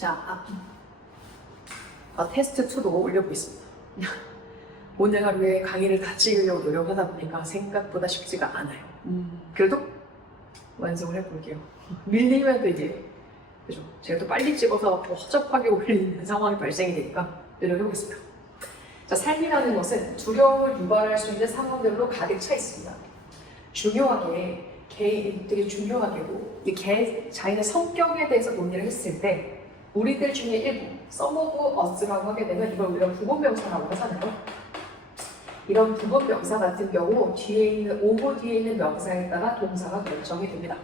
자, 테스트 2도 올려보겠습니다. 오늘 하루에 강의를 다 찍으려고 노력하다 보니까 생각보다 쉽지가 않아요. 그래도 완성을 해볼게요. 밀리면 또 이제, 그죠? 제가 또 빨리 찍어서 더 허접하게 올리는 상황이 발생이 되니까 노력해보겠습니다. 자, 삶이라는 것은 두려움을 유발할 수 있는 상황들로 가득 차 있습니다. 중요하게, 되게 중요하게도 자신의 성격에 대해서 논의를 했을 때 우리들 중에 일부, some of us라고 하게 되면 이걸 우리가 부분명사라고 하잖아요. 이런 부분명사 같은 경우 오고 뒤에 있는 명사에 따라 동사가 결정이 됩니다.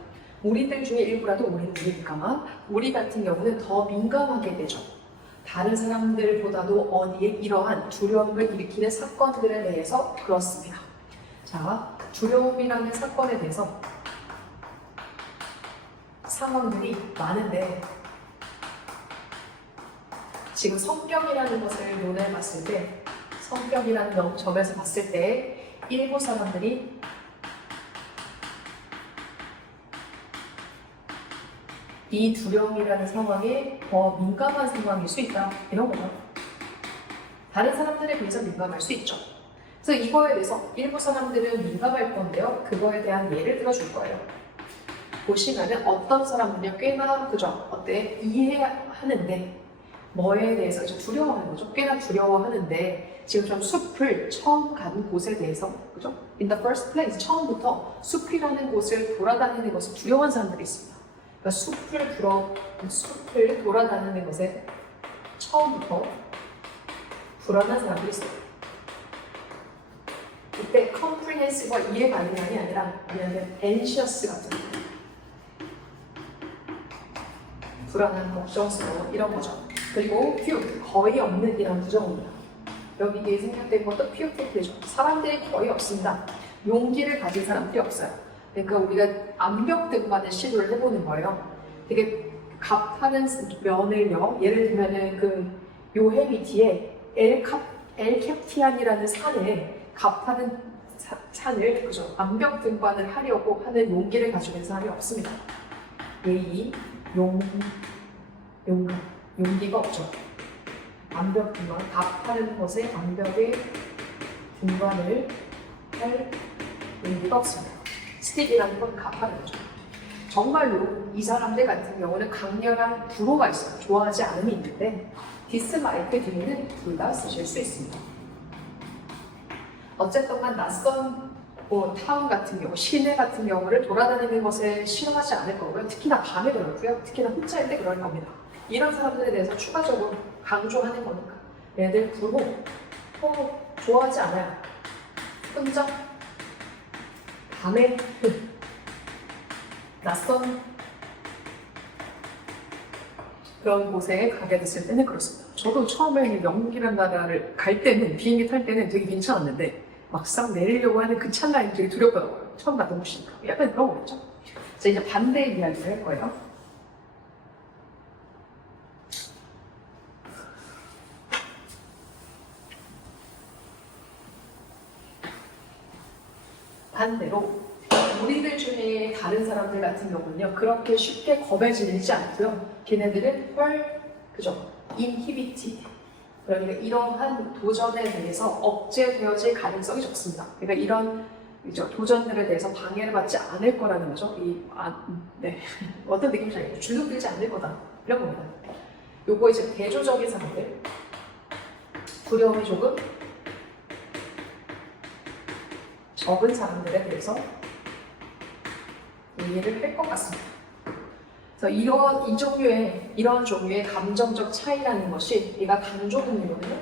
우리들 중에 일부라도 우리는 우리니까 우리 같은 경우는 더 민감하게 되죠. 다른 사람들보다도 어디에 이러한 두려움을 일으키는 사건들에 대해서 그렇습니다. 자, 두려움이라는 사건에 대해서 상황들이 많은데 지금 성격이라는 것을 논해 봤을 때 성격이라는 점에서 봤을 때 일부 사람들이 이 두려움이라는 상황에 더 민감한 상황일 수 있다. 이런 거죠. 다른 사람들에 비해서 민감할 수 있죠. 그래서 이거에 대해서 일부 사람들은 민감할 건데요. 그거에 대한 예를 들어줄 거예요. 보시면은 어떤 사람들이 꽤나 그죠? 어때? 이해하는데 뭐에 대해서 그죠? 두려워하는 거죠. 꽤나 두려워하는데 지금 좀 숲을 처음 간 곳에 대해서 그죠? In the first place 처음부터 숲이라는 곳을 돌아다니는 것을 두려워하는 사람들이 있습니다. 그러니까 숲을 돌아다니는 것에 처음부터 불안한 사람들이 있어요. 이때 comprehensive가 이해 가능함이 아니라 뭐냐면 anxious 같은 거. 불안한, 걱정스러운 이런 거죠. 그리고 few, 거의 없는 이런 부정입니다. 여기에 생략된 것도 few 되죠. 사람들이 거의 없습니다. 용기를 가진 사람들이 없어요. 그러니까 우리가 암벽 등반을 시도를 해보는 거예요. 되게 가파른 면을요. 예를 들면은 그 요헤미티에 엘캡티안이라는 산에 가파른 산을 그죠 암벽 등반을 하려고 하는 용기를 가지고 있는 사람이 없습니다. 용기가 없죠. 암벽 등반, 가파른 곳에 암벽에 등반을 할 용기가 없습니다. 스틱이라는 건 가파른 거죠. 정말로 이 사람들 같은 경우는 강렬한 불호가 있어요. 좋아하지 않음이 있는데 디스라이크 뒤에는 둘 다 쓰실 수 있습니다. 어쨌든 낯선 타운 같은 경우, 시내 같은 경우를 돌아다니는 것에 싫어하지 않을 거고요. 특히나 밤에 그렇고요. 특히나 혼자일 때 그럴 겁니다. 이런 사람들에 대해서 추가적으로 강조하는 거니까. 얘들 불호, 좋아하지 않아요. 혼자, 밤에, 낯선 그런 곳에 가게 됐을 때는 그렇습니다. 저도 처음에 영국이라는 나라를 갈 때는, 비행기 탈 때는 되게 괜찮았는데 막상 내리려고 하는 그 찰나에 되게 두렵더라고요. 처음 갔던 곳이니까. 약간 그런 거겠죠? 자, 이제 반대의 이야기를 할 거예요. 반대로 우리들 중에 다른 사람들 같은 경우는요. 그렇게 쉽게 겁에 질리지 않고요. 걔네들은 그죠? 인히비티드. 그러니까 이러한 도전에 대해서 억제되어질 가능성이 적습니다. 그러니까 이런 도전들에 대해서 방해를 받지 않을 거라는 거죠. 네. 어떤 느낌인지 알겠죠? 중독되지 않을 거다. 이런 겁니다. 요거 이제 대조적인 사람들. 두려움이 조금 적은 사람들에 대해서 이해를 할 것 같습니다. 그래서 이런 종류의 감정적 차이라는 것이 얘가 강조문이거든요.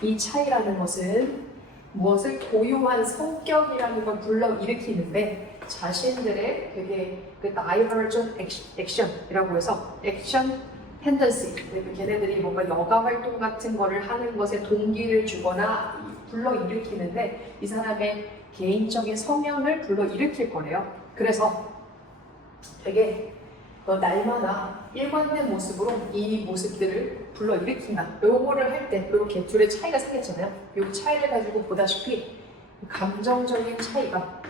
이 차이라는 것은 무엇을 고유한 성격이라는 걸 불러일으키는데 자신들의 되게 그 divergent action이라고 해서 액션 텐던시, 걔네들이 뭔가 여가 활동 같은 거를 하는 것에 동기를 주거나 불러일으키는데 이 사람의 개인적인 성향을 불러일으킬 거래요. 그래서 되게 날마다 일관된 모습으로 이 모습들을 불러일으킨다. 요거를 할 때 이렇게 둘의 차이가 생겼잖아요. 이 차이를 가지고 보다시피 감정적인 차이가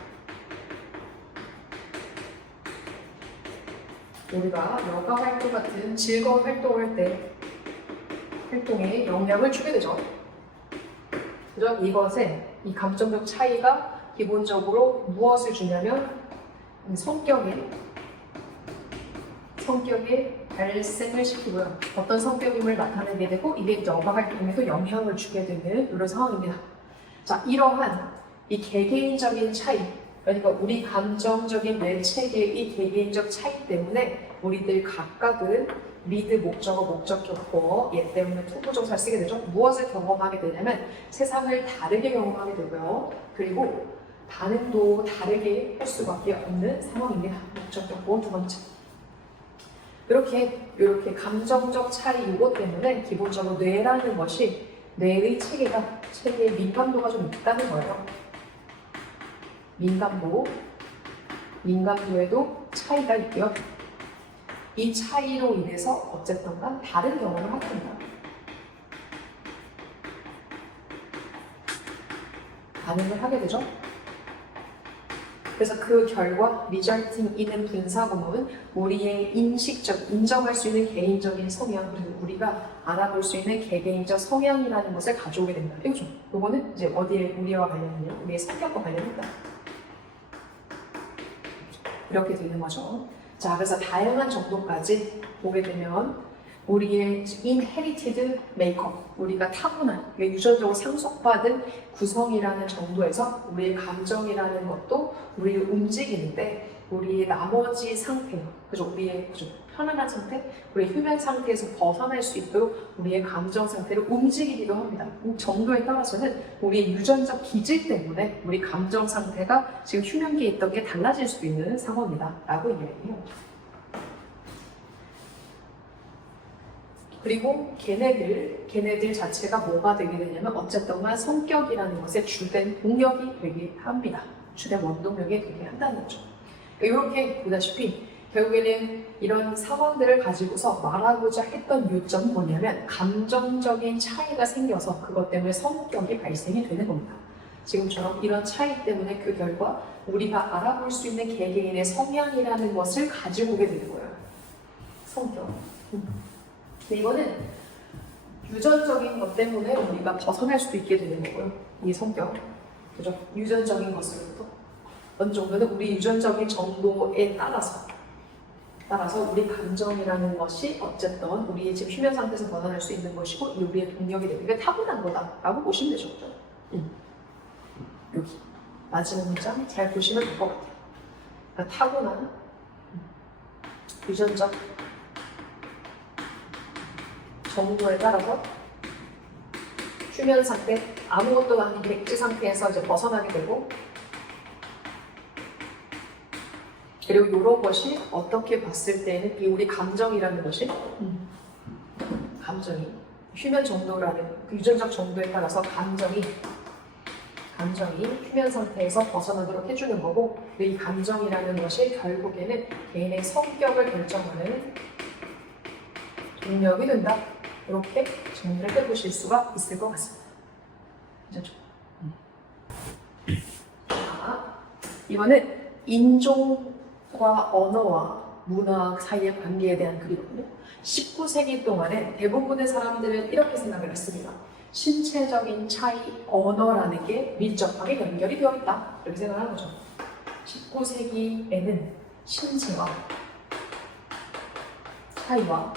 우리가 여가 활동 같은 즐거운 활동을 할 때 활동에 영향을 주게 되죠. 그죠? 이것에 이 감정적 차이가 기본적으로 무엇을 주냐면 성격의 발생을 시키고요. 어떤 성격임을 나타내게 되고 이게 여가 활동에도 영향을 주게 되는 이런 상황입니다. 자, 이러한 이 개개인적인 차이, 그러니까 우리 감정적인 매체계의 이 개개인적 차이 때문에 우리들 각각은 미드 목적어, 목적격보 얘 때문에 투부정사를 쓰게 되죠. 무엇을 경험하게 되냐면 세상을 다르게 경험하게 되고요. 그리고 반응도 다르게 할 수밖에 없는 상황입니다. 목적격보 두 번째. 이렇게 감정적 차이 이것 때문에 기본적으로 뇌라는 것이 뇌의 체계의 민감도가 좀 있다는 거예요. 민감도에도 차이가 있고요. 이 차이로 인해서 어쨌든 간 다른 경험을 하게 됩니다. 반응을 하게 되죠. 그래서 그 결과 resulting in은 분사구문은 우리의 인정할 수 있는 개인적인 성향, 그리고 우리가 알아볼 수 있는 개개인적 성향이라는 것을 가져오게 됩니다. 이거죠. 이거는 이제 어디에 우리와 관련이냐, 우리의 성격과 관련입니다. 이렇게 되는 거죠. 자, 그래서 다양한 정도까지 보게 되면 우리의 inherited makeup, 우리가 타고난, 유전적으로 상속받은 구성이라는 정도에서 우리의 감정이라는 것도 우리를 움직이는데 우리의 나머지 상태, 우리의 편안한 상태, 우리의 휴면 상태에서 벗어날 수 있도록 우리의 감정 상태를 움직이기도 합니다. 정도에 따라서는 우리의 유전적 기질 때문에 우리 감정 상태가 지금 휴면기에 있던 게 달라질 수도 있는 상황이다 라고 이야기해요. 그리고 걔네들 자체가 뭐가 되게 되냐면 어쨌든 성격이라는 것에 주된 동력이 되게 합니다. 주된 원동력이 되게 한다는 거죠. 이렇게 보다시피 결국에는 이런 상황들을 가지고서 말하고자 했던 요점은 뭐냐면 감정적인 차이가 생겨서 그것 때문에 성격이 발생이 되는 겁니다. 지금처럼 이런 차이 때문에 그 결과 우리가 알아볼 수 있는 개개인의 성향이라는 것을 가지고 오게 되는 거예요. 성격. 근데 이거는 유전적인 것 때문에 우리가 벗어날 수도 있게 되는 거고요. 이 성격. 그죠? 유전적인 것으로부터. 어느 정도는 우리 유전적인 정도에 따라서 우리 감정이라는 것이 어쨌든 우리의 지금 휴면 상태에서 벗어날 수 있는 것이고 이 우리의 동력이 되는 게 타고난 거다라고 보시면 되죠. 여기 마지막 문장 잘 보시면 될 것 같아요. 그러니까 타고난 유전적 정도에 따라서 휴면 상태, 아무것도 아닌 백지 상태에서 이제 벗어나게 되고 그리고 이런 것이 어떻게 봤을 때는 이 우리 감정이라는 것이 감정이 휴면 정도라는 그 유전적 정도에 따라서 감정이 휴면 상태에서 벗어나도록 해주는 거고 이 감정이라는 것이 결국에는 개인의 성격을 결정하는 동력이 된다. 이렇게 정리를 해보실 수가 있을 것 같습니다. 그렇죠? 자, 이거는 인종과 언어와 문화 사이의 관계에 대한 글이거든요. 19세기 동안에 대부분의 사람들은 이렇게 생각을 했습니다. 신체적인 차이, 언어라는 게 밀접하게 연결이 되어 있다. 이렇게 생각을 하는 거죠. 19세기에는 신체와 차이와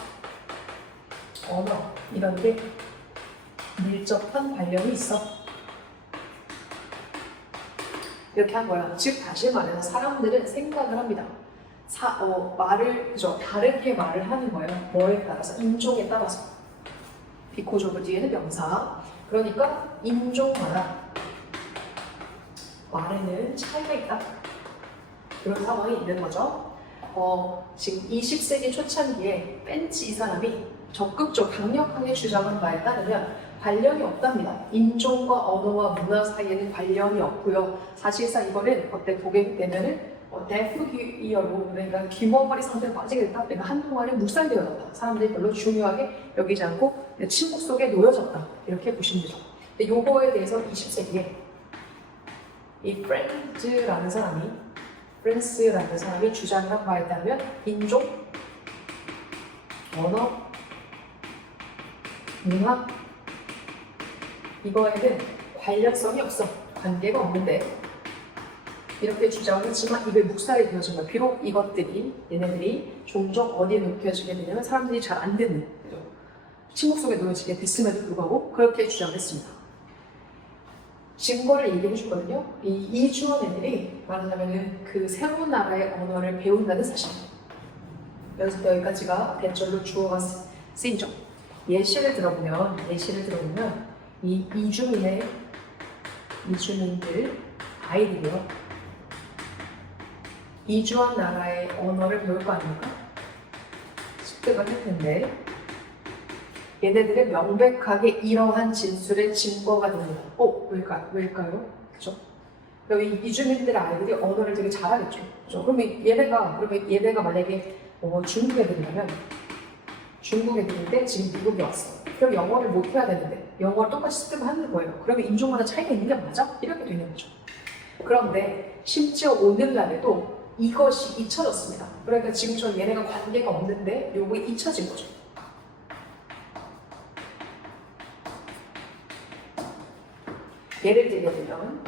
언어 이런 게 밀접한 관련이 있어. 이렇게 한 거야. 즉 다시 말해서 사람들은 생각을 합니다. 다르게 말을 하는 거예요. 뭐에 따라서? 인종에 따라서. 비코조브 뒤에는 명사. 그러니까 인종마다 말에는 차이가 있다. 그런 상황이 있는 거죠. 지금 20세기 초창기에 벤치 이 사람이 적극적으로 강력하게 주장한 바에 따르면 관련이 없답니다. 인종과 언어와 문화 사이에는 관련이 없고요. 사실상 이거는 보게 되면은 데프기어로 그러니까 귀머거리 상태에 빠지게 됐다. 그러니까 한동안에 묵살되어졌다. 사람들이 별로 중요하게 여기지 않고 침묵 속에 놓여졌다. 이렇게 보시면 되죠. 근데 요거에 대해서 20세기에 이 프렌스라는 사람이 주장한 바에 따르면 인종, 언어, 문화, 이거에는 관련성이 없어. 관계가 없는데 이렇게 주장을 했지만 입에 묵살이 되어진 거야. 비록 이것들이 얘네들이 종종 어디에 녹여지게 되냐면 사람들이 잘 안 듣는 침묵 속에 놓여지게 됐음에도 불구하고 그렇게 주장했습니다. 증거를 얘기해 주거든요. 이 이주원 애들이 말하자면 그 새로운 나라의 언어를 배운다는 사실. 여기서 여기까지가 대절로 주어가 쓰이죠. 예시를 들어보면 이 이주민들 아이들이요. 이주한 나라의 언어를 배울 거 아닙니까? 습득을 할 텐데 얘네들은 명백하게 이러한 진술의 증거가 됩니다. 왜일까요? 그죠? 여기 이주민들의 아이들이 언어를 되게 잘하겠죠. 그죠? 그러면 얘네가 만약에 중국 애들이라면 중국 애들인데 지금 미국에 왔어. 그럼 영어를 못해야 되는데 영어를 똑같이 습득하는 거예요. 그러면 인종마다 차이가 있는 게 맞아? 이렇게 되는 거죠. 그런데 심지어 오늘날에도 이것이 잊혀졌습니다. 그러니까 지금처럼 얘네가 관계가 없는데 요게 잊혀진 거죠. 예를 들면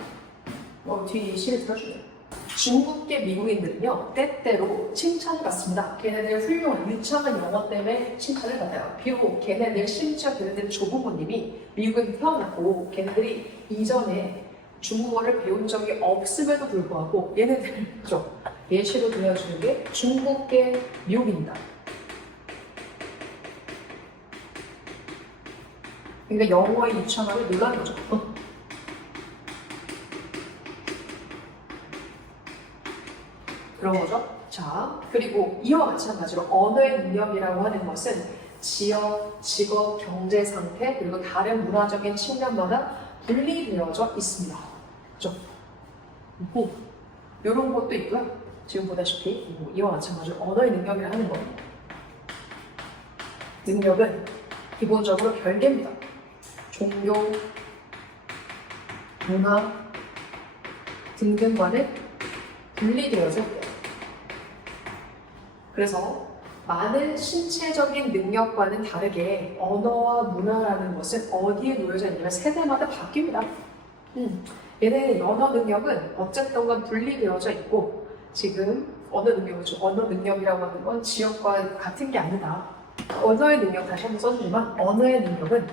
뒤에 시를 들어주세요. 중국계 미국인들은요 때때로 칭찬을 받습니다. 걔네들 훌륭한 유창한 영어 때문에 칭찬을 받아요. 비록 심지어 걔네들 조부모님이 미국에 태어났고 걔네들이 이전에 중국어를 배운 적이 없음에도 불구하고 얘네들죠. 예시로 들려주는 게 중국계 미국인이다. 그러니까 영어의 유창함을 놀라는 거죠. 그런 거죠. 자, 그리고 이와 마찬가지로 언어의 능력이라고 하는 것은 지역, 직업, 경제 상태, 그리고 다른 문화적인 측면마다 분리되어져 있습니다. 그죠? 이런 것도 있고요. 지금 보다시피 이와 마찬가지로 언어의 능력이라고 하는 것. 능력은 기본적으로 별개입니다. 종교, 문화 등등과는 분리되어져 있대요. 그래서 많은 신체적인 능력과는 다르게 언어와 문화라는 것은 어디에 놓여져 있냐면 세대마다 바뀝니다. 얘네 언어 능력은 어쨌든 간 분리되어져 있고 지금 언어 능력이라고 하는 건 지역과 같은 게 아니다. 언어의 능력 다시 한번 써주지만 언어의 능력은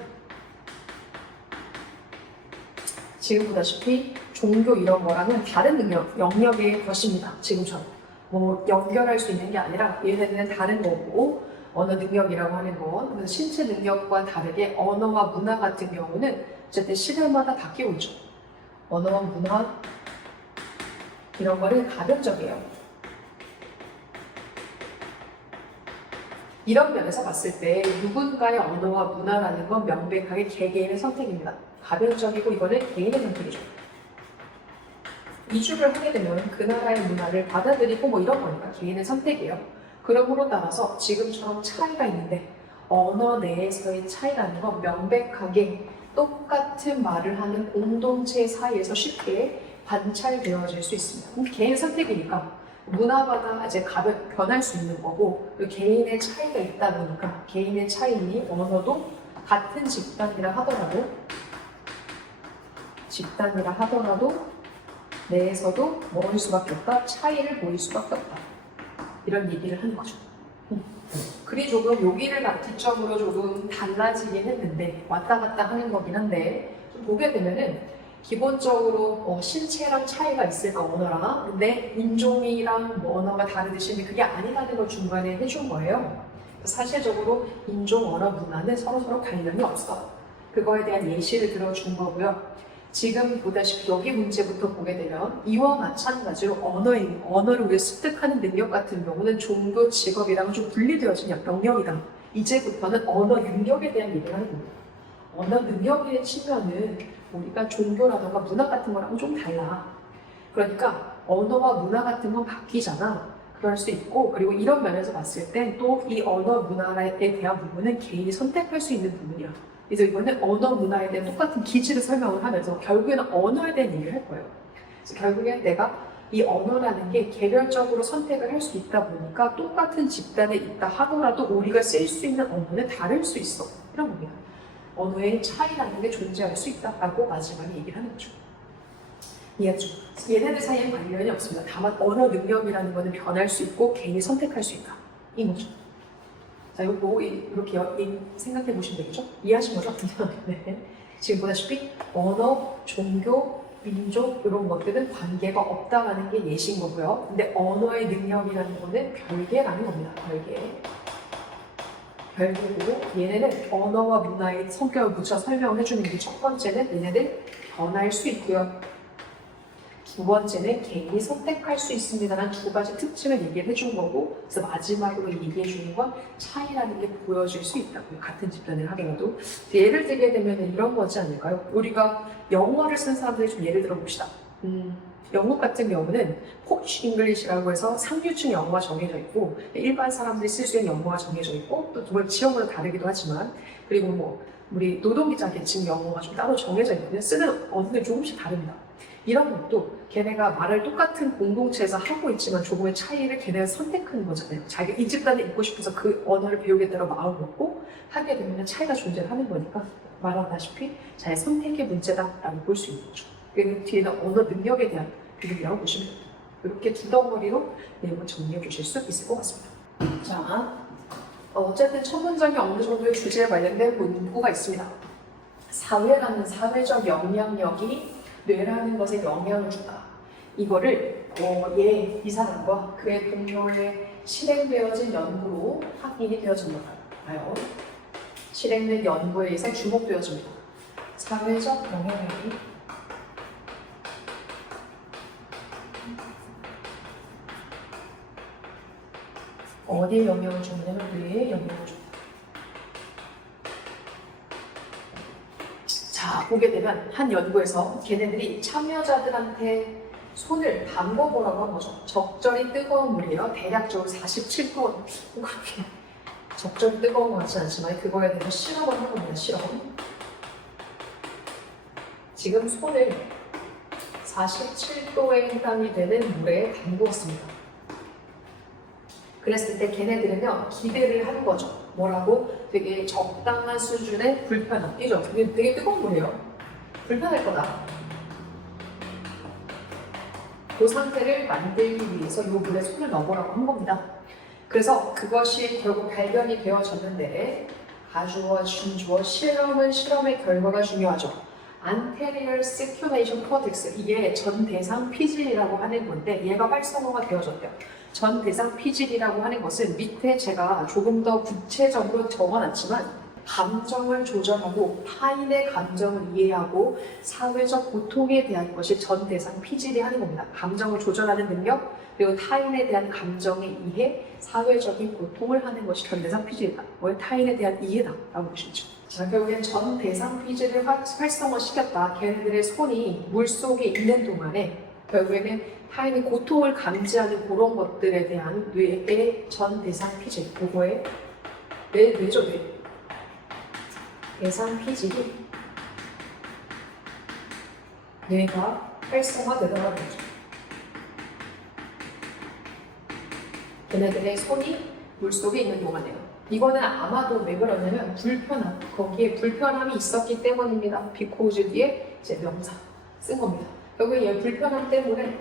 지금 보다시피 종교 이런 거랑은 다른 영역의 것입니다. 지금처럼. 연결할 수 있는 게 아니라 얘네는 다른 거고 언어 능력이라고 하는 건 신체 능력과 다르게 언어와 문화 같은 경우는 어쨌든 시대마다 바뀌고 있죠. 언어와 문화 이런 거는 가변적이에요. 이런 면에서 봤을 때 누군가의 언어와 문화라는 건 명백하게 개개인의 선택입니다. 가변적이고 이거는 개인의 선택이죠. 이주를 하게 되면 그 나라의 문화를 받아들이고 이런 거니까 개인의 선택이에요. 그러므로 따라서 지금처럼 차이가 있는데 언어 내에서의 차이라는 건 명백하게 똑같은 말을 하는 공동체 사이에서 쉽게 관찰되어질 수 있습니다. 개인 선택이니까 문화마다 이제 변할 수 있는 거고 개인의 차이가 있다 보니까 개인의 차이니 언어도 같은 집단이라 하더라도 내에서도 멀을 수밖에 없다, 차이를 보일 수밖에 없다. 이런 얘기를 하는 거죠. 글이 조금 여기를 기점으로 조금 달라지긴 했는데 왔다 갔다 하는 거긴 한데 좀 보게 되면은 기본적으로 신체랑 차이가 있을까 언어랑 근데 인종이랑 언어가 다르듯이 그게 아니라는 걸 중간에 해준 거예요. 사실적으로 인종, 언어, 문화는 서로 관련이 없어. 그거에 대한 예시를 들어준 거고요. 지금 보다시피 여기 문제부터 보게 되면 이와 마찬가지로 언어를 우리가 습득하는 능력 같은 경우는 종교, 직업이랑 좀 분리되어진 영역이다. 이제부터는 언어 능력에 대한 얘기를 하는 겁니다. 언어 능력의 측면은 우리가 종교라던가 문화 같은 거랑은 좀 달라. 그러니까 언어와 문화 같은 건 바뀌잖아. 그럴 수 있고 그리고 이런 면에서 봤을 땐 또 이 언어 문화에 대한 부분은 개인이 선택할 수 있는 부분이야. 그래서 이거는 언어 문화에 대한 똑같은 기질을 설명을 하면서 결국에는 언어에 대한 얘기를 할 거예요. 그래서 결국엔 내가 이 언어라는 게 개별적으로 선택을 할 수 있다 보니까 똑같은 집단에 있다 하더라도 우리가 쓸 수 있는 언어는 다를 수 있어. 이런 겁니다. 언어의 차이라는 게 존재할 수 있다라고 마지막에 얘기를 하는 거죠. 이해하죠? 얘네들 사이에 관련이 없습니다. 다만 언어 능력이라는 것은 변할 수 있고 개인이 선택할 수 있다. 이 거죠. 자, 이거 이렇게 생각해 보시면 되겠죠? 이해하신 거죠? 네. 지금 보다시피 언어, 종교, 민족 이런 것들은 관계가 없다라는 게 예시인 거고요. 근데 언어의 능력이라는 거는 별개라는 겁니다. 별개고 얘네는 언어와 문화의 성격을 붙여 설명을 해주는 게 첫 번째는 얘네들 변할 수 있고요. 두 번째는 개인이 선택할 수 있습니다라는 두 가지 특징을 얘기를 해준 거고, 그래서 마지막으로 얘기해 주는 건 차이라는 게 보여질 수 있다고요. 같은 집단을 하더라도. 예를 들게 되면 이런 거지 않을까요? 우리가 영어를 쓴 사람들이 좀 예를 들어 봅시다. 영국 같은 경우는 포쉬 잉글리시라고 해서 상류층 영어가 정해져 있고, 일반 사람들이 쓸 수 있는 영어가 정해져 있고, 또 두 지역마다 다르기도 하지만, 그리고 뭐 우리 노동기자 계층 영어가 좀 따로 정해져 있거든요. 쓰는 언어들이 조금씩 다릅니다. 이런 것도 걔네가 말을 똑같은 공동체에서 하고 있지만 조금의 차이를 걔네가 선택하는 거잖아요. 자기가 이 집단에 있고 싶어서 그 언어를 배우겠다고 마음을 먹고 하게 되면 차이가 존재하는 거니까 말하다시피 자의 선택의 문제다라고 볼 수 있는 거죠. 그리고 뒤에는 언어 능력에 대한 비밀이라고 보시면 됩니다. 이렇게 두 덩어리로 내용을 정리해 주실 수 있을 것 같습니다. 자, 어쨌든 첫 문장이 어느 정도의 주제에 관련된 문구가 있습니다. 사회라는 사회적 영향력이 뇌라는 것에 영향을 준다. 이거를 이 사람과 그의 동료에 실행되어진 연구로 확인이 되어집니다. 실행된 연구에 의해서 주목되어집니다. 사회적 영향력이 어디에 영향을 주느냐면 뇌에 영향을 줍니다. 자, 보게 되면 한 연구에서 걔네들이 참여자들한테 손을 담궈보라고 한 거죠. 적절히 뜨거운 물이에요. 대략적으로 47도. 그렇게 적절히 뜨거운 것 같지 않지만 그거에 대해서 실험을 한 겁니다. 실험. 지금 손을 47도에 해당이 되는 물에 담그었습니다. 그랬을 때 걔네들은요, 기대를 하는 거죠. 뭐라고? 되게 적당한 수준의 불편함. 이죠? 되게 뜨거운 물이에요. 불편할 거다. 그 상태를 만들기 위해서 이 물에 손을 넣어보라고 한 겁니다. 그래서 그것이 결국 발견이 되어졌는데, 가주어, 준주어, 실험의 결과가 중요하죠. anterior circulation cortex, 이게 전 대상 피질이라고 하는 건데 얘가 활성화가 되어졌대요. 전 대상 피질이라고 하는 것은 밑에 제가 조금 더 구체적으로 적어놨지만 감정을 조절하고 타인의 감정을 이해하고 사회적 고통에 대한 것이 전 대상 피질이 하는 겁니다. 감정을 조절하는 능력, 그리고 타인에 대한 감정의 이해, 사회적인 고통을 하는 것이 전 대상 피질이다. 타인에 대한 이해다라고 보시죠. 자, 결국엔 전 대상 피질을 활성화시켰다. 걔네들의 손이 물속에 있는 동안에 결국에는 타인의 고통을 감지하는 그런 것들에 대한 뇌의 전 대상 피질, 그거에 뇌죠, 뇌. 대상 피질이 뇌가 활성화되더라는 거죠. 걔네들의 손이 물속에 있는 동안에요. 이거는 아마도 왜 그러냐면 불편함, 거기에 불편함이 있었기 때문입니다. because 뒤에 이제 명사 쓴 겁니다. 결국에 이 불편함 때문에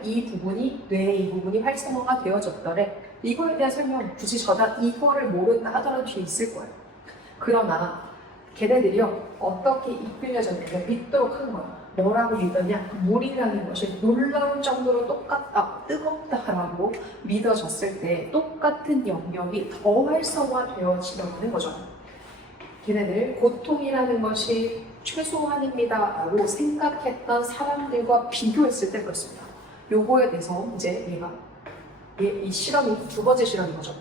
뇌의 이 부분이 활성화가 되어졌더래. 이거에 대한 설명 굳이 이거를 모른다 하더라도 뒤에 있을 거예요. 그러나 걔네들이요, 어떻게 이끌려졌냐면 믿도록 한 거야. 뭐라고 믿었냐? 물이라는 것이 놀라운 정도로 뜨겁다라고 믿어졌을 때 똑같은 영역이 더 활성화되어지는 거죠. 걔네들 고통이라는 것이 최소한입니다라고 생각했던 사람들과 비교했을 때 그렇습니다. 요거에 대해서 이제 이 실험이 두 번째 실험인 거죠.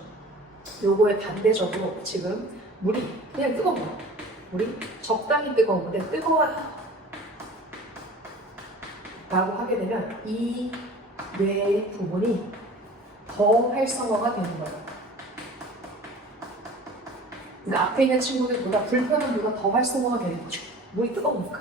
요거에 반대적으로 지금 물이 그냥 뜨거운 거야. 물이 적당히 뜨거운 건데 뜨거워요 라고 하게 되면 이 뇌의 부분이 더 활성화가 되는 거예요. 그러니까 앞에 있는 친구들보다 불편한 뇌가 더 활성화가 되는 거죠. 물이 뜨거우니까.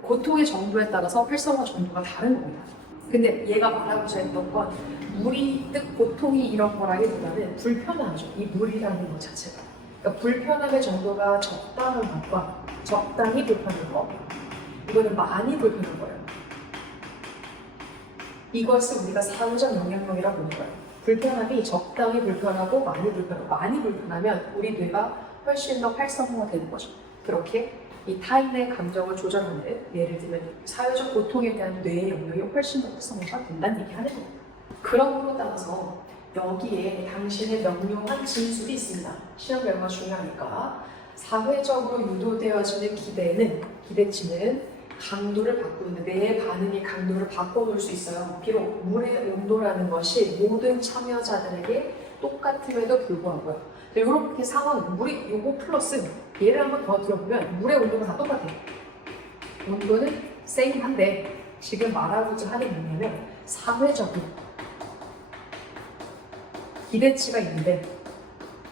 고통의 정도에 따라서 활성화 정도가 다른 겁니다. 근데 얘가 말하고자 했던 건 물이 뜻 고통이 이런 거라기보다는 불편함이죠. 이 물이라는 것 자체가. 그러니까 불편함의 정도가 적당한 것과 적당히 불편한 것. 이거는 많이 불편한 거예요. 이것을 우리가 사회적 영향력이라고 보는 거예요. 불편함이 적당히 불편하고 많이 불편하고 많이 불편하면 우리 뇌가 훨씬 더 활성화되는 거죠. 그렇게 이 타인의 감정을 조절하는, 예를 들면 사회적 고통에 대한 뇌의 영역이 훨씬 더 활성화가 된다는 얘기 하는 거예요. 그러므로 따라서 여기에 당신의 명료한 진술이 있습니다. 시험 결과가 중요하니까 사회적으로 유도되어지는 기대치는 강도를 바꾸는데 내 반응의 강도를 바꿔놓을 수 있어요. 비록 물의 온도라는 것이 모든 참여자들에게 똑같음에도 불구하고요. 이렇게 상황은 물이 요거 플러스 얘를 한번 더 들어보면 물의 온도가 다 똑같아요. 온도는 세임한데 지금 말하고자 하는 의미는 사회적인 기대치가 있는데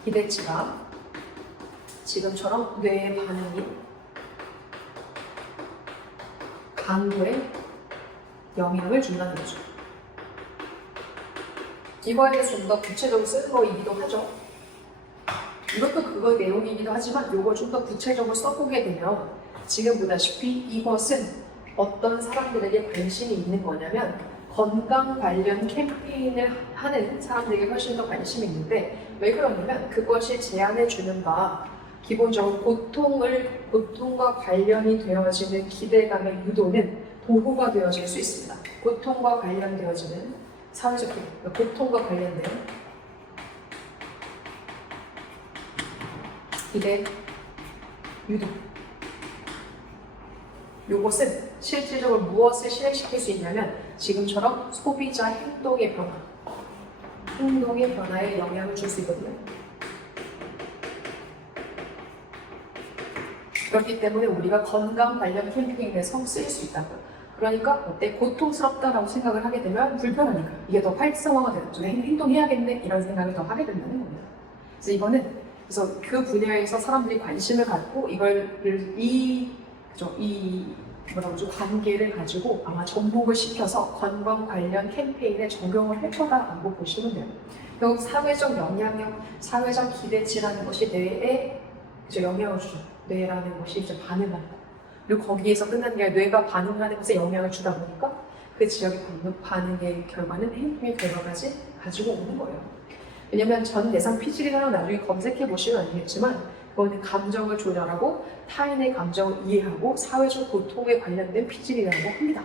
기대치가 지금처럼 뇌의 반응이 강도에 영향을 준다는 거죠. 이거에 대해서 좀 더 구체적으로 쓰는 거이기도 하죠. 이것도 그거 내용이기도 하지만 이걸 좀 더 구체적으로 써보게 되면 지금 보다시피 이것은 어떤 사람들에게 관심이 있는 거냐면 건강 관련 캠페인을 하는 사람들에게 훨씬 더 관심이 있는데 왜 그러냐면 그것이 제안해주는 바 기본적으로 고통과 관련이 되어지는 기대감의 유도는 도구가 되어질 수 있습니다. 고통과 관련되어지는 사회적 기대, 고통과 관련된 기대 유도. 이것은 실질적으로 무엇을 실행시킬 수 있냐면 지금처럼 소비자 행동의 변화에 영향을 줄 수 있거든요. 그렇기 때문에 우리가 건강 관련 캠페인에서 쓰일 수 있다고요. 그러니까 어때? 고통스럽다라고 생각을 하게 되면 불편하니까 이게 더 활성화가 되는 행동해야겠네 이런 생각을 더 하게 된다는 겁니다. 그래서 그 분야에서 사람들이 관심을 갖고 관계를 가지고 아마 접목을 시켜서 건강 관련 캠페인에 적용을 할 거다라고 보시면 돼요. 결국 사회적 영향력, 사회적 기대치라는 것이 뇌에 영향을 주죠. 뇌라는 것이 이제 반응하는 거. 그리고 거기에서 끝나는 게 아니라 뇌가 반응하는 것에 영향을 주다 보니까 그 지역의 반응의 결과는 행동의 결과까지 가지고 오는 거예요. 왜냐면 전 대상 피질이라는 나중에 검색해 보시면 알겠지만 그거는 감정을 조절하고 타인의 감정을 이해하고 사회적 고통에 관련된 피질이라고 합니다.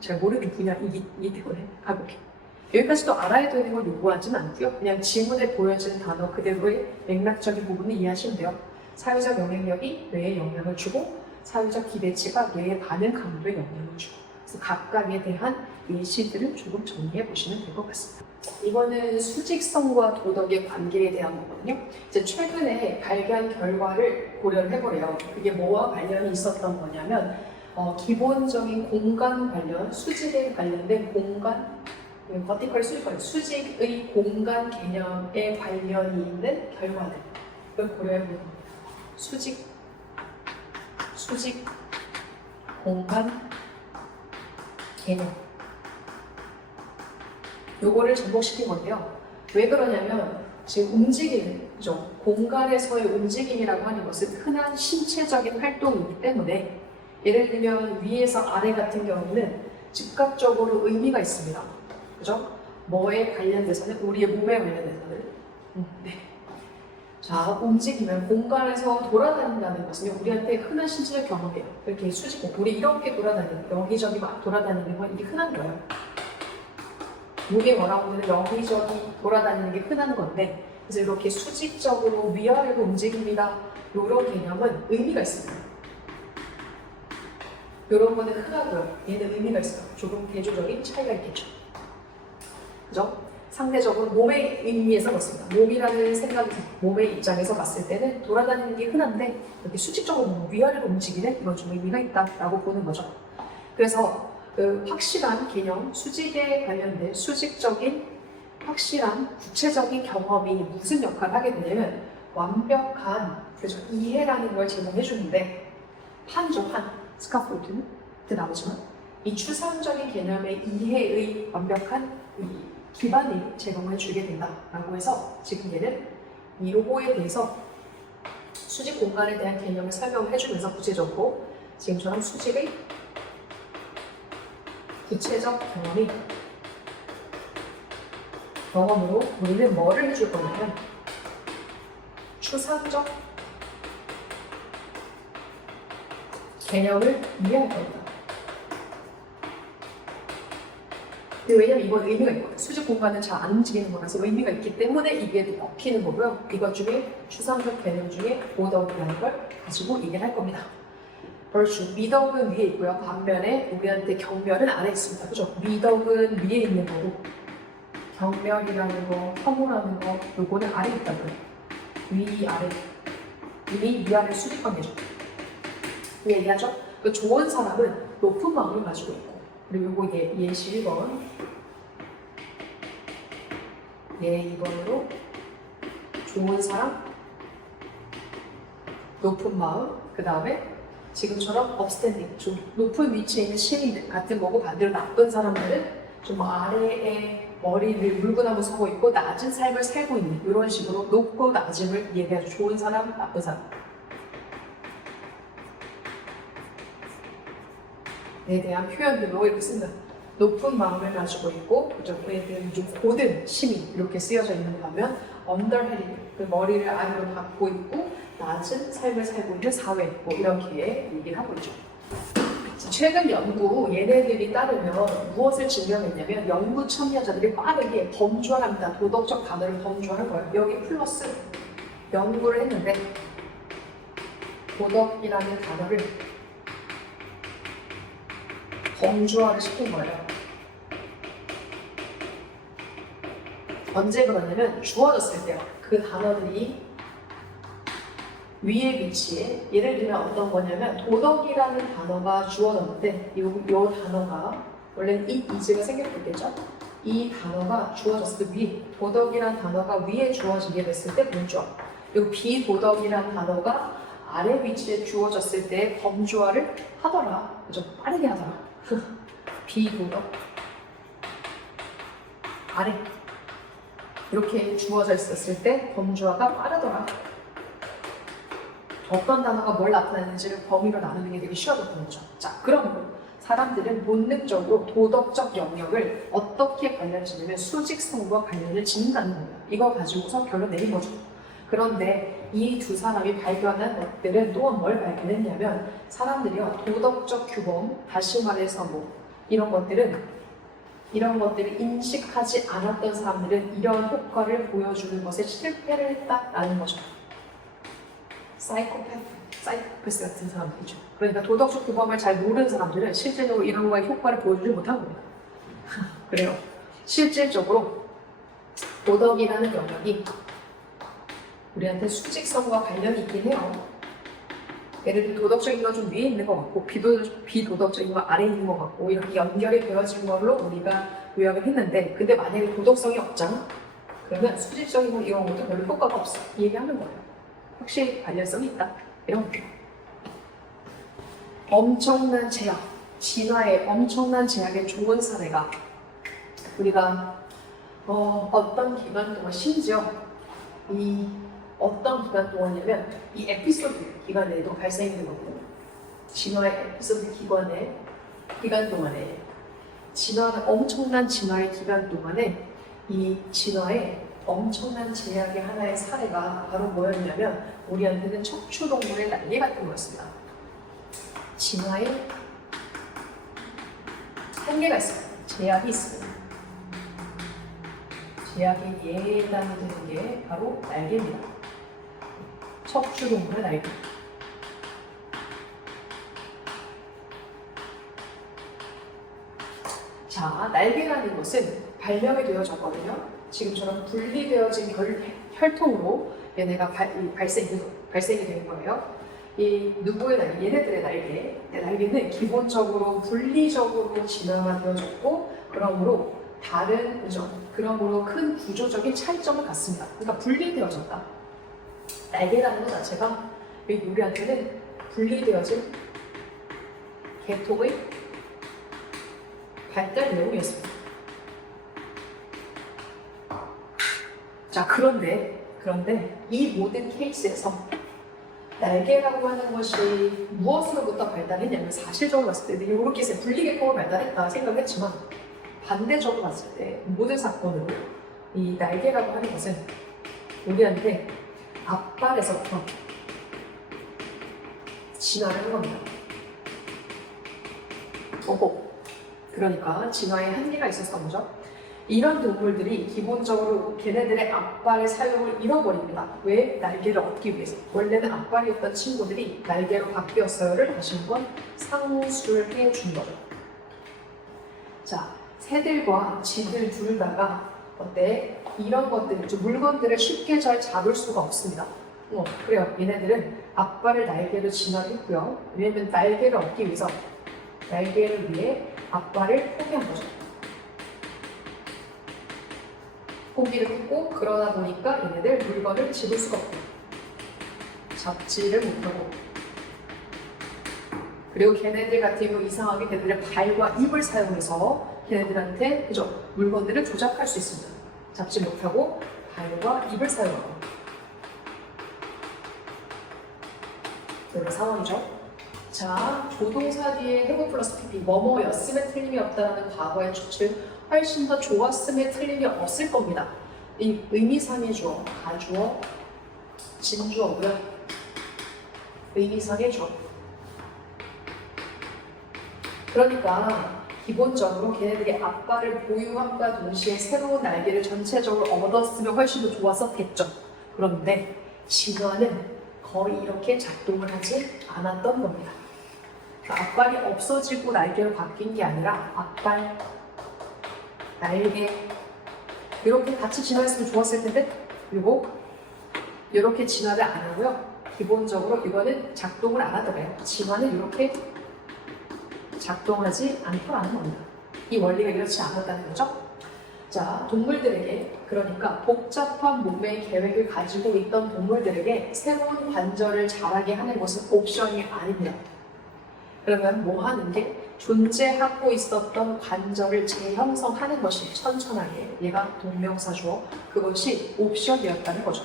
잘 모르는 분야이기 때문에 가볼게요. 여기까지도 알아야 되는 걸 요구하지는 않고요. 그냥 지문에 보여지는 단어 그대로의 맥락적인 부분을 이해하시면 돼요. 사회적 영향력이 뇌에 영향을 주고 사회적 기대치가 뇌의 반응 강도에 영향을 주고 그래서 각각에 대한 예시들을 조금 정리해 보시면 될 것 같습니다. 이거는 수직성과 도덕의 관계에 대한 거거든요. 이제 최근에 발견 결과를 고려를 해보래요. 그게 뭐와 관련이 있었던 거냐면 기본적인 공간 관련, 수직에 관련된 공간 버티컬 수직의 공간 개념에 관련이 있는 결과들 이걸 고려해보는 겁니다. 수직 공간 개념 요거를 접목시킨 건데요. 왜 그러냐면 지금 움직이는 그죠? 공간에서의 움직임이라고 하는 것은 흔한 신체적인 활동이기 때문에 예를 들면 위에서 아래 같은 경우는 즉각적으로 의미가 있습니다. 그죠? 뭐에 관련돼서는 우리의 몸에 관련돼서는 네. 자, 움직이면 공간에서 돌아다닌다는 것은 우리한테 흔한 신체적 경험이에요. 이렇게 우리 이렇게 여기저기 막 돌아다니는 건 이게 흔한 거예요. 몸이 뭐라고 하면 여기저기 돌아다니는 게 흔한 건데 그래서 이렇게 수직적으로 위아래로 움직입니다. 이런 개념은 의미가 있습니다. 이런 거는 흔하고요. 얘는 의미가 있어요. 조금 대조적인 차이가 있겠죠. 그죠? 상대적으로 몸의 의미에서 그렇습니다. 몸이라는 생각이 몸의 입장에서 봤을 때는 돌아다니는 게 흔한데 이렇게 수직적으로 위아래로 움직이는 이건 좀 의미가 있다라고 보는 거죠. 그래서 그 확실한 개념, 수직에 관련된 수직적인 확실한 구체적인 경험이 무슨 역할을 하게 되냐면 완벽한 이해라는 걸 제공해 주는데 판죠, 스카폴드는 나오지만 이 추상적인 개념의 이해의 완벽한 이 기반을 제공해 주게 된다라고 해서 지금 얘는 이 요거에 대해서 수직 공간에 대한 개념을 설명을 해주면서 구체적으로 지금처럼 수직의 구체적 경험으로 우리는 뭐를 해줄 거냐면 추상적 개념을 이해할 겁니다. 왜냐면 이건 의미가 있거든요. 수직 공간은 잘 안 움직이는 거라서 의미가 있기 때문에 이게 먹히는 거고요. 이것 중에 추상적 개념 중에 보덕이라는 걸 가지고 얘기를 할 겁니다. 벌써 미덕은 위에 있고요. 반면에 우리한테 경멸은 아래에 있습니다. 그죠? 미덕은 위에 있는 거고 경멸이라는 거, 혐오라는 거 요거는 아래에 있다고요. 위, 아래. 위아래 수직 관계죠. 왜 얘기하죠? 그 좋은 사람은 높은 마음을 가지고 있고 그리고 요거 예시 1번 예 2번으로 좋은 사람 높은 마음 그 다음에 지금처럼 업스탠딩 좀 높은 위치에 있는 시민들 같은 거고 반대로 나쁜 사람들은 좀 아래에 머리를 물구나무 서고 있고 낮은 삶을 살고 있는 이런 식으로 높고 낮음을 얘기하죠. 좋은 사람, 나쁜 사람 에 대한 표현들로 이렇게 쓴다. 높은 마음을 가지고 있고 얘들은 좀 고든 시민 이렇게 쓰여져 있는 거 하면 언더헤딩 그 머리를 아래로 갖고 있고 낮은 삶을 살고 있는 사회 뭐 이렇게 얘기를 하고 있죠. 최근 연구 얘네들이 따르면 무엇을 증명했냐면 연구 참여자들이 빠르게 범주화를 합니다. 도덕적 단어를 범주화할 거예요. 여기 플러스 연구를 했는데 도덕이라는 단어를 범주화를 시킨 거예요. 언제 그러냐면 주어졌을 때요. 그 단어들이 위의 위치에 예를 들면 어떤 거냐면 도덕이라는 단어가 주어졌는데 이 단어가 원래는 이즈가 생겼겠죠? 이 단어가 주어졌을 때 위에 도덕이라는 단어가 위에 주어지게 됐을 때 범주화 그리고 비도덕이라는 단어가 아래 위치에 주어졌을 때 범주화를 하더라. 그죠? 빠르게 하더라. 비도덕 아래 이렇게 주어져 있었을 때 범주화가 빠르더라. 어떤 단어가 뭘 나타내는지를 범위로 나누는 게 되게 쉬워졌던 거죠. 자, 그럼 사람들은 본능적으로 도덕적 영역을 어떻게 관련 짓냐면 수직성과 관련을 짓는다는 거예요. 이거 가지고서 결론 내린 거죠. 그런데 이 두 사람이 발견한 것들은 또 뭘 발견했냐면 사람들이요 도덕적 규범, 다시 말해서 이런 것들을 인식하지 않았던 사람들은 이런 효과를 보여주는 것에 실패를 했다라는 거죠. 사이코패스 같은 사람들이죠. 그러니까 도덕적 규범을 잘 모르는 사람들은 실제적으로 이런 거에 효과를 보여주지 못한 겁니다. 그래요. 실질적으로 도덕이라는 영역이 우리한테 수직성과 관련이 있긴 해요. 예를 들어 도덕적인 건 좀 위에 있는 것 같고 비도덕적인 건 아래에 있는 것 같고 이렇게 연결이 되어진 걸로 우리가 요약을 했는데 근데 만약에 도덕성이 없잖아? 그러면 수직적인 건 이런 것도 별로 효과가 없어. 이 얘기하는 거예요. 확실히 관련성이 있다. 이런 거예요. 엄청난 제약, 진화의 엄청난 제약의 좋은 사례가 우리가 어떤 기간 동안 심지어 이 어떤 기간 동안이냐면 이 에피소드 기간에도 발생하는 거거든요. 진화의 에피소드 기간 동안에 엄청난 진화의 기간 동안에 이 진화의 엄청난 제약의 하나의 사례가 바로 뭐였냐면 우리한테는 척추동물의 난리 같은 거였습니다. 진화에 한계가 있습니다. 제약이 있습니다. 제약이 예단되는 게 바로 날개입니다. 척추동물의 날개. 자, 날개라는 것은 발명이 되어졌거든요. 지금처럼 분리되어진 혈통으로 얘네가 발생이 된 거예요. 이 누구의 날개? 얘네들의 날개. 날개는 기본적으로 분리적으로 진화가 되어졌고, 그러므로 그러므로 큰 구조적인 차이점을 갖습니다. 그러니까 분리되어졌다. 날개라는 것 자체가 우리한테는 분리되어진 계통의 발달 내용이었습니다. 자, 그런데 이 모든 케이스에서 날개라고 하는 것이 무엇으로부터 발달했냐면, 사실적으로 봤을 때 이렇게 분리계통으로 발달했다 생각했지만, 반대적으로 봤을 때 모든 사건으로 이 날개라고 하는 것은 우리한테 앞발에서부터 진화를 한 겁니다. 그러니까 진화에 한계가 있었던 거죠. 이런 동물들이 기본적으로 걔네들의 앞발의 사용을 잃어버립니다. 왜? 날개를 얻기 위해서. 원래는 앞발이었던 친구들이 날개로 바뀌었어요를 다시 한번 상수를 해준 거죠. 자, 새들과 쥐들 둘 다가 어때? 이런 것들, 물건들을 쉽게 잘 잡을 수가 없습니다. 그래요. 얘네들은 앞발을 날개로 진화했고요. 왜냐면 날개를 얻기 위해서, 날개를 위해 앞발을 포기한 거죠. 포기를 했고, 그러다 보니까 얘네들 물건을 집을 수가 없고 잡지를 못하고, 그리고 걔네들 같은 경우 이상하게 걔네들의 발과 입을 사용해서 걔네들한테 물건들을 조작할 수 있습니다. 잡지 못하고 발과 입을 사용하고, 이런 상황이죠. 자, 조동사 뒤에 have 플러스 pp, 뭐뭐였음에 틀림이 없다는 과거의 추측, 훨씬 더 좋았음에 틀림이 없을 겁니다. 이 의미상의 주어, 가주어, 진주어고요. 의미상의 주어. 그러니까 기본적으로 걔네들이 앞발을 보유함과 동시에 새로운 날개를 전체적으로 얻었으면 훨씬 더 좋았었겠죠. 그런데 진화는 거의 이렇게 작동을 하지 않았던 겁니다. 앞발이 없어지고 날개로 바뀐 게 아니라 앞발, 날개 이렇게 같이 진화했으면 좋았을 텐데, 그리고 이렇게 진화를 안 하고요. 기본적으로 이거는 작동을 안 하더래요. 진화는 이렇게 작동하지 않더라는 겁니다. 이 원리가 이렇지 않았다는 거죠. 자, 동물들에게, 그러니까 복잡한 몸매의 계획을 가지고 있던 동물들에게 새로운 관절을 자라게 하는 것은 옵션이 아닙니다. 그러면 뭐 하는 게, 존재하고 있었던 관절을 재형성하는 것이 천천하게, 얘가 동명사주어, 그것이 옵션이었다는 거죠.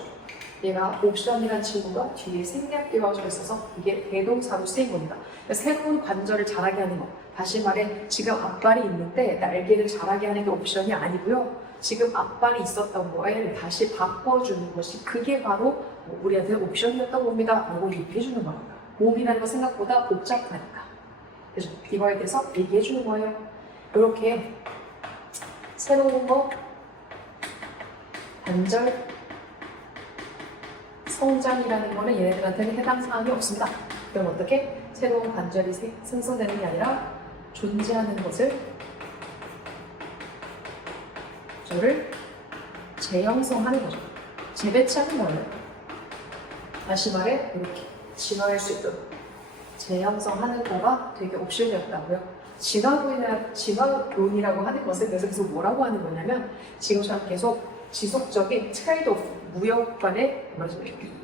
얘가 옵션이란 친구가 뒤에 생략되어져 있어서 이게 대동사로 쓰인 겁니다. 그러니까 새로운 관절을 자라게 하는 것, 다시 말해 지금 앞발이 있는데 날개를 자라게 하는 게 옵션이 아니고요. 지금 앞발이 있었던 거에 다시 바꿔주는 것이, 그게 바로 우리한테 옵션이었던 겁니다 라고 얘기해주는 겁니다. 몸이라는 거 생각보다 복잡하니까. 그래서 이거에 대해서 얘기해주는 거예요. 이렇게 새로운 거, 관절, 성장이라는 거는 얘네들한테는 해당 사항이 없습니다. 그럼 어떻게? 새로운 관절이 생성되는 게 아니라 존재하는 것을 저를 재형성하는 거죠. 재배치하는 거예요. 다시 말해 이렇게 진화할 수 있도록 재형성하는 거가 되게 옵션이었다고요. 진화론이라고 하는 것은 그래서 계속 뭐라고 하는 거냐면, 지금처럼 계속 지속적인 트레이드오프, 무역 간에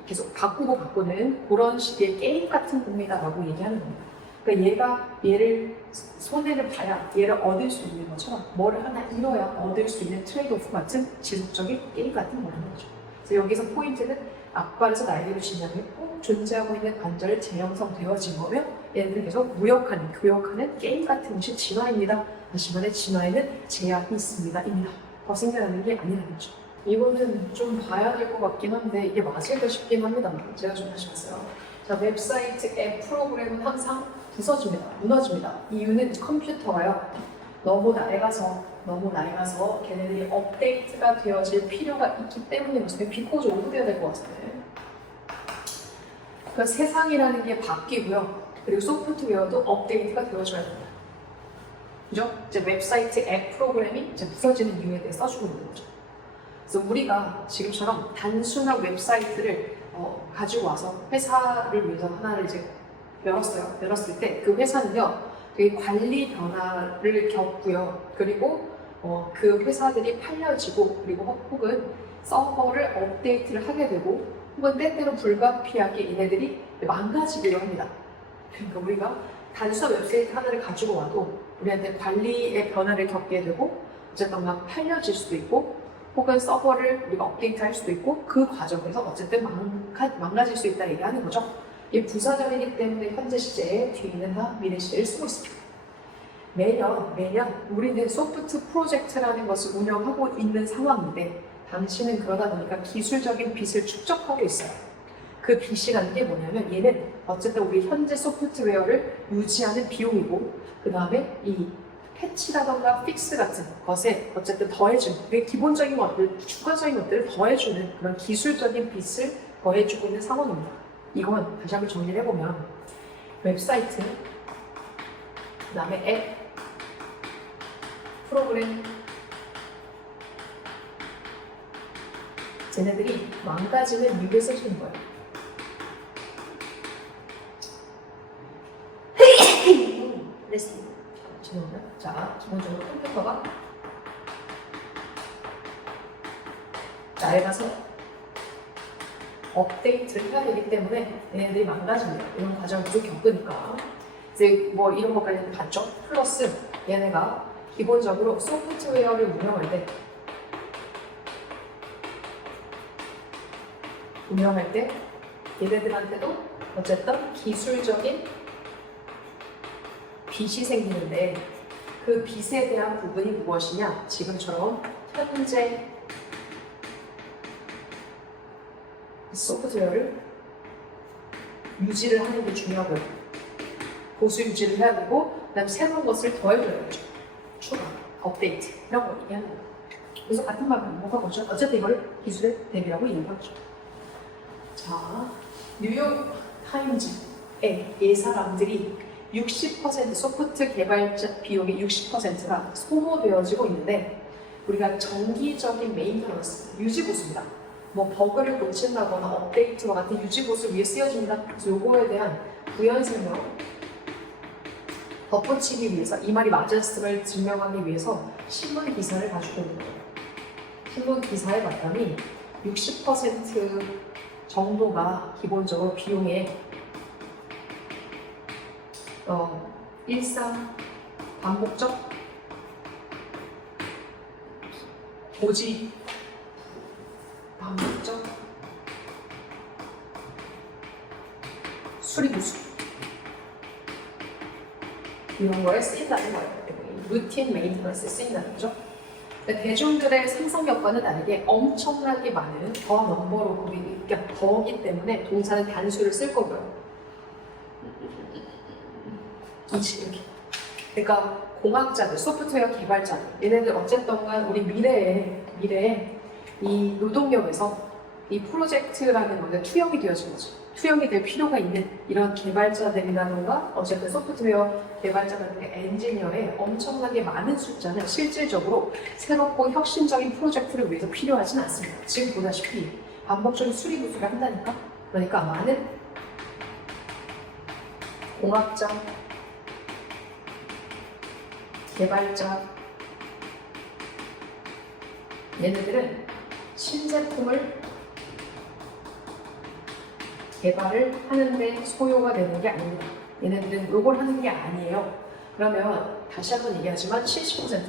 계속 바꾸고 바꾸는 그런 식의 게임 같은 겁니다라고 얘기하는 겁니다. 그러니까 얘를 손해를 봐야 얘를 얻을 수 있는 것처럼, 뭐를 하나 잃어야 얻을 수 있는 트레이드오프 같은 지속적인 게임 같은 거라는 거죠. 그래서 여기서 포인트는 앞발에서 날개로 진화했고 존재하고 있는 관절이 재형성되어진 거며, 얘네들이 계속 무역하는, 교역하는 게임 같은 것이 진화입니다. 다시 말해 진화에는 제약이 있습니다. 입니다. 더 생겨나는 게 아니라는 거죠. 이거는 좀 봐야 될 것 같긴 한데 이게 맞을까 싶긴 합니다. 제가 좀 다시 봤어요. 자, 웹사이트 앱 프로그램은 항상 부서집니다. 무너집니다. 이유는 컴퓨터가요, 너무 낡아서 걔네들이 업데이트가 되어질 필요가 있기 때문에, 무슨 비코즈 오프돼야 될 것 같은데. 그 세상이라는 게 바뀌고요. 그리고 소프트웨어도 업데이트가 되어줘야 됩니다. 그죠? 이제 웹사이트 앱 프로그램이 이제 부서지는 이유에 대해 써주고 있는 거죠. 그래서 우리가 지금처럼 단순한 웹사이트를 가지고 와서 회사를 위해서 하나를 이제 열었어요. 열었을 때 그 회사는요, 되게 관리 변화를 겪고요. 그리고 그 회사들이 팔려지고, 그리고 혹은 서버를 업데이트를 하게 되고, 혹은 때때로 불가피하게 얘네들이 망가지기도 합니다. 그러니까 우리가 단순한 웹사이트 하나를 가지고 와도 우리한테 관리의 변화를 겪게 되고 어쨌든 막 팔려질 수도 있고 혹은 서버를 우리가 업데이트할 수도 있고 그 과정에서 어쨌든 망가질 수 있다 얘기하는 거죠. 이게 부사절이기 때문에 현재 시제에 뒤에는 다 미래 시제를 쓰고 있습니다. 매년 우리는 소프트 프로젝트라는 것을 운영하고 있는 상황인데 당신은 그러다 보니까 기술적인 빚을 축적하고 있어요. 그 빚이라는 게 뭐냐면 얘는 어쨌든 우리 현재 소프트웨어를 유지하는 비용이고 그 다음에 이 패치라던가 픽스 같은 것에 어쨌든 더해주는 그 기본적인 것들, 주관적인 것들을 더해주는 그런 기술적인 빚을 더해주고 있는 상황입니다. 이건 다시 한번 정리를 해보면 웹사이트, 그 다음에 앱, 프로그램 쟤네들이 망가지는 이유를 써주는 거예요. 죄송합니다. 자, 기본적으로 컴퓨터가 낡아서 업데이트를 해야 되기 때문에 얘네들이 망가집니다. 이런 과정을 계속 겪으니까 이제 뭐 이런 것까지는 봤죠. 플러스 얘네가 기본적으로 소프트웨어를 운영할 때 얘네들한테도 어쨌든 기술적인 빚이 생기는데 그 빚에 대한 부분이 무엇이냐? 지금처럼 현재 소프트웨어를 유지를 하는 게 중요하고요. 보수 유지를 해야 되고 그다음에 새로운 것을 더해줘야죠. 추가, 업데이트 이런 거 얘기하는 거예요. 그래서 같은 말을 뭐가 거죠? 어쨌든 이걸 기술의 대비라고 얘기하죠. 자, 뉴욕 타임즈에 이 사람들이 60% 소프트 개발자 비용의 60%가 소모되어지고 있는데 우리가 정기적인 메인터넌스, 유지보수입니다. 뭐 버그를 고친다거나 업데이트와 같은 유지보수를 위해 쓰여집니다. 그래서 요거에 대한 부연 설명 덧붙이기 위해서 이 말이 맞았음을 증명하기 위해서 신문 기사를 가지고 있는 거예요. 신문 기사에 봤더니 60% 정도가 기본적으로 비용의 일상 반복적 고지 반복적 수리부수 이런 거에 쓰인다는 거예요. 루틴 메인터넌스에 쓰인다는 거죠. 대중들의 상상력과는 다르게 엄청나게 많은 더 넘버로 그러니까 더기 때문에 동사는 단수를 쓸 거고요. 이렇게. 그러니까 공학자들, 소프트웨어 개발자들, 얘네들 어쨌든 간 우리 미래에 이 노동력에서 이 프로젝트라는 것에 투영이 되어진 거죠. 투영이 될 필요가 있는 이런 개발자들이라던가 어쨌든 소프트웨어 개발자들의 엔지니어의 엄청나게 많은 숫자는 실질적으로 새롭고 혁신적인 프로젝트를 위해서 필요하진 않습니다. 지금 보다시피 반복적인 수리부수를 한다니까? 그러니까 많은 공학자, 개발자 얘네들은 신제품을 개발을 하는데 소요가 되는 게 아닙니다. 얘네들은 이걸 하는 게 아니에요. 그러면 다시 한번 얘기하지만 70%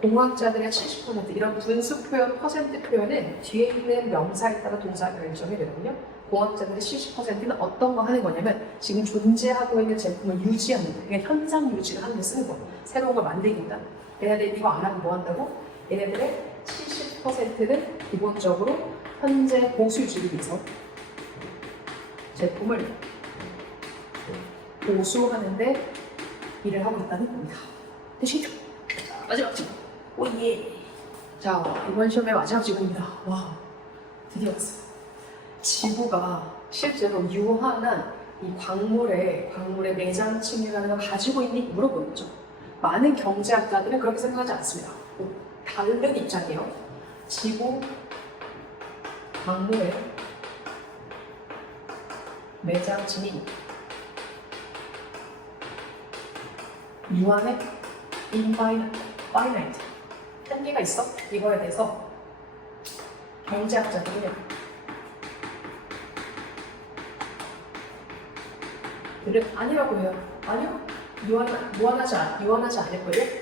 공학자들의 70% 이런 분수 표현, 퍼센트 표현은 뒤에 있는 명사에 따라 동사가 결정이 되거든요. 공학자들의 70%는 어떤 거 하는 거냐면 지금 존재하고 있는 제품을 유지하는 거예요. 그러니까 현상 유지를 하는 데 쓰는 거예요. 새로운 걸 만들기보다. 얘네들 이거 안 하면 뭐 한다고? 얘네들의 70%는 기본적으로 현재 보수 유지를 위해서 제품을 보수하는데 일을 하고 있다는 겁니다. 되시죠? 마지막 질문. 오예. 자, 이번 시험의 마지막 질문입니다. 와, 드디어 왔어요. 지구가 실제로 유한한 이 광물의 매장층이라는 걸 가지고 있니? 물어보는 거죠. 많은 경제학자들은 그렇게 생각하지 않습니다. 다른 입장이에요. 지구 광물의 매장층이 유한해? infinite. 한계가 있어? 이거에 대해서 경제학자들은 아니라고 해요. 아니요. 유한하지 않을 거예요.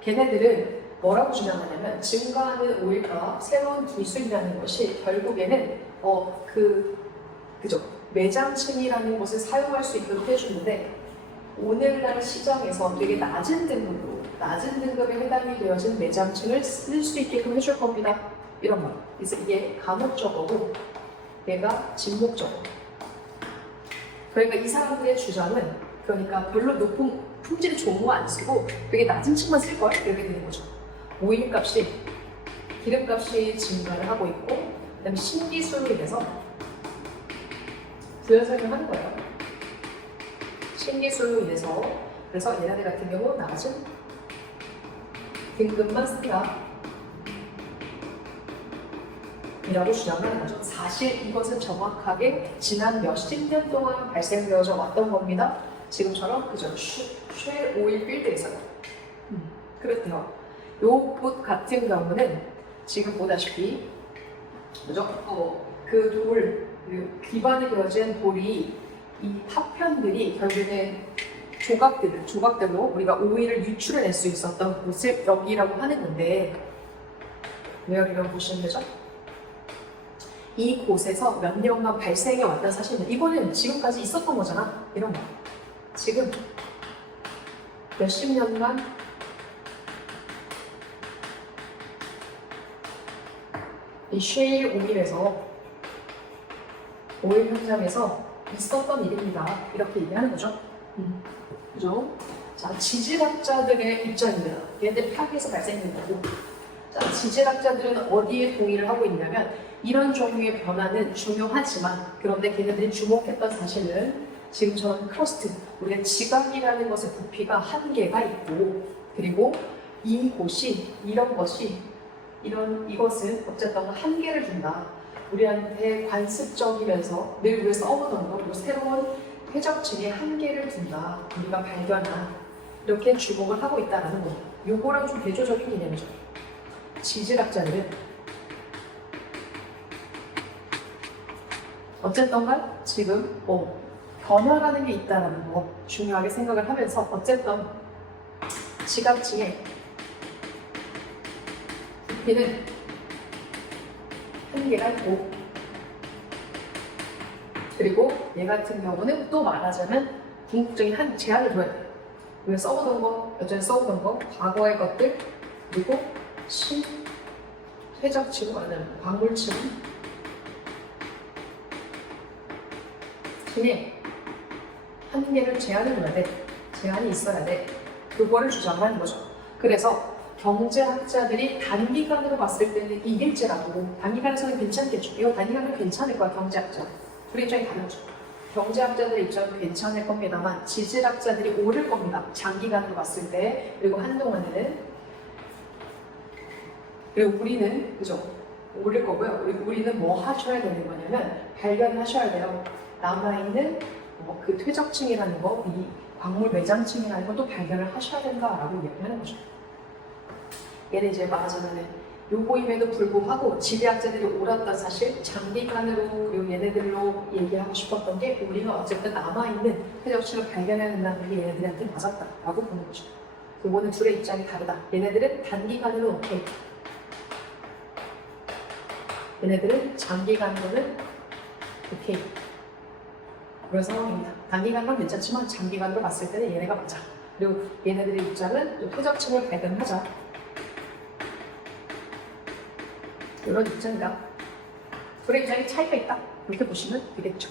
걔네들은 뭐라고 주장하냐면 증가하는 오일과 새로운 기술이라는 것이 결국에는 그죠? 매장층이라는 것을 사용할 수 있도록 해주는데 오늘날 시장에서 되게 낮은 등급에 해당이 되어진 매장층을 쓸 수 있게끔 해줄 겁니다. 이런 말. 그래서 이게 감옥적어고 얘가 진목적어. 그러니까 이 사람들의 주장은 그러니까 별로 높은 품질 좋은 거 안 쓰고 되게 낮은 층만 쓸 걸 이렇게 되는 거죠. 오일 값이 기름값이 증가를 하고 있고 그다음에 신기술로 인해서 부연 설명하는 거예요. 신기술로 인해서 그래서 얘네들 같은 경우 낮은 등급만 쓴다 이라고 주장하는 거죠. 사실 이것은 정확하게 지난 몇십 년 동안 발생되어져 왔던 겁니다. 지금처럼 그죠? 쉘 오일 필드에서요. 그렇대요. 요 곳 같은 경우는 지금 보다시피 그죠? 그 돌, 그 기반이 되어진 돌이 이 파편들이 결국에는 조각들로 우리가 오일을 유출해낼 수 있었던 곳을 여기라고 하는 건데 왜 여기라고 보시면 되죠? 이 곳에서 몇 년간 발생해 왔던 사실은 이거는 지금까지 있었던 거잖아. 이런 거. 지금 몇십 년간 이 쉐일 오일에서 오일 현장에서 있었던 일입니다. 이렇게 얘기하는 거죠. 그죠? 자, 지질학자들의 입장입니다. 얘네들 파괴에서 발생된 거고. 자, 지질학자들은 어디에 동의를 하고 있냐면 이런 종류의 변화는 중요하지만 그런데 걔네들이 주목했던 사실은 지금처럼 크러스트, 우리가 지각이라는 것의 부피가 한계가 있고 그리고 이곳이 이것은 어쨌든 한계를 준다. 우리한테 관습적이면서 늘 우리가 써보던 거, 그리고 새로운 회적층의 한계를 둔다. 우리가 발견한 이렇게 주목을 하고 있다는 거. 요거랑 좀 대조적인 개념이죠. 지질학자들은 어쨌든간 지금 변화라는 게 있다는 거 중요하게 생각을 하면서 어쨌든 지각층의 부피는 한계가 있고 그리고 얘 같은 경우는 또 말하자면 궁극적인 한 제한을 둬야 돼요. 우리가 써보던 거, 여전히 써보던 거, 과거의 것들 그리고 퇴적층, 광물층 중에 한계를 제한을 둬야 돼. 제한이 있어야 돼. 그거를 주장하는 거죠. 그래서 경제학자들이 단기간으로 봤을 때는 이길지라고 단기간에서는 괜찮겠죠. 이거 단기간으로 괜찮을 거야, 경제학자. 우리 입장이 다르죠. 경제학자들의 입장은 괜찮을 겁니다만 지질학자들이 오를 겁니다. 장기간으로 봤을 때. 그리고 한동안에는. 그리고 우리는 그죠? 오를 거고요. 그리고 우리는 뭐 하셔야 되는 거냐면 발견을 하셔야 돼요. 남아있는 그 퇴적층이라는 거, 이 광물 매장층이라는 것도 발견을 하셔야 된다라고 이야기하는 거죠. 얘는 이제 말하자면은 요거임에도 불구하고 지리학자들이 옳았던 사실 장기간으로 요 얘네들로 얘기하고 싶었던 게 우리가 어쨌든 남아있는 퇴적층을 발견해야 된다는 게 얘네들한테 맞았다라고 보는 거죠. 요거는 둘의 입장이 다르다. 얘네들은 단기간으로 오케이. 얘네들은 장기간으로는 오케이. 그래서 단기간으로 괜찮지만 장기간으로 봤을 때는 얘네가 맞아. 그리고 얘네들의 입장은 퇴적층을 발견하자. 이런 입장이다. 둘의 입장에 차이가 있다. 이렇게 보시면 되겠죠.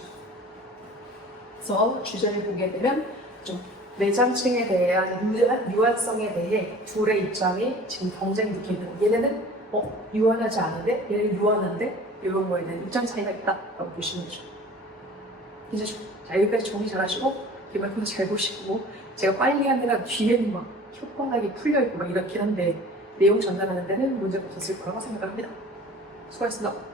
그래서 주제를 보게 되면 좀 내장층에 대한 유한성에 대해 둘의 입장이 지금 경쟁이 느끼는 얘네는 유한하지 않은데 얘는 유한한데 이런 거에 대한 입장 차이가 있다라고 보시면 되죠. 이제 자, 여기까지 정리 잘 하시고 기본 잘 보시고 제가 빨리 하느라 뒤에는 막 혓바닥이 풀려있고 막 이렇긴 한데 내용 전달하는 데는 문제가 없었을 거라고 생각합니다. 수고하셨습니다.